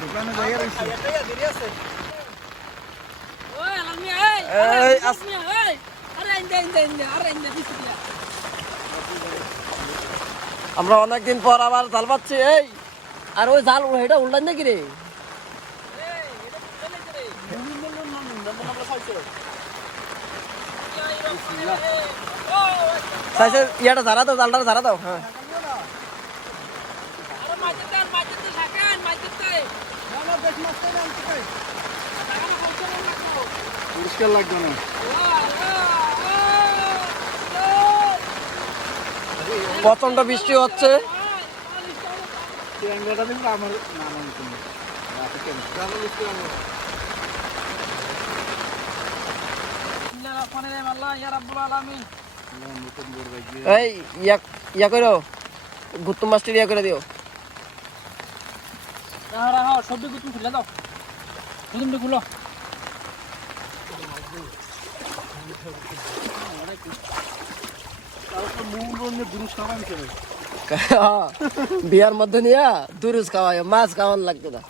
দোকানে যাই রইছে আমরা অনেকদিন পর আবার জাল পাচ্ছি। এই আর ওই জাল এটা উল্টান নাকি রে? ইয়াটা ধারা দাও, জালটা ধারা দাও। হ্যাঁ পরিষ্কার লাগবে না। প্রচন্ড বৃষ্টি হচ্ছে। ট্যাংরাটা কিন্তু আমার নানা মতো না। এই ইয়া করো, গুত্তুম মাছটি ইয়া করে দিও। সবজি গুতুম খুলে দাও, গুতুমটা খুলো। বিয়ার মধ্যে নিয়ে দুরুজ খাওয়ায়, মাছ খাওয়ান লাগতো না।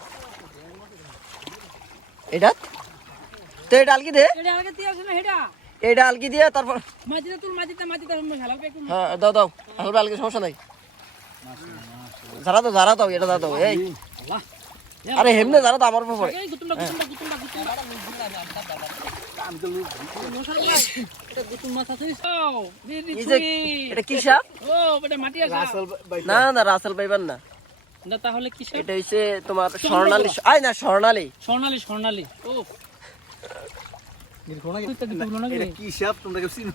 এটা তো এটা আলকি দে, এটা আলকি দিয়ে তারপর হ্যাঁ দাও দাও হালকা আলকি, সমস্যা নাই। ঝাড়া দাও এটা দাও। এই আরে হেমনে ঝাড়া দাও আমার উপরে। এটা কি সাপ? না না রাসেল পাইবেন না। তাহলে কি এটা হচ্ছে তোমার স্বর্ণালী। আয় না স্বর্ণালী। স্বর্ণালী ও কি সাপ তোমরা কেউ চিনো?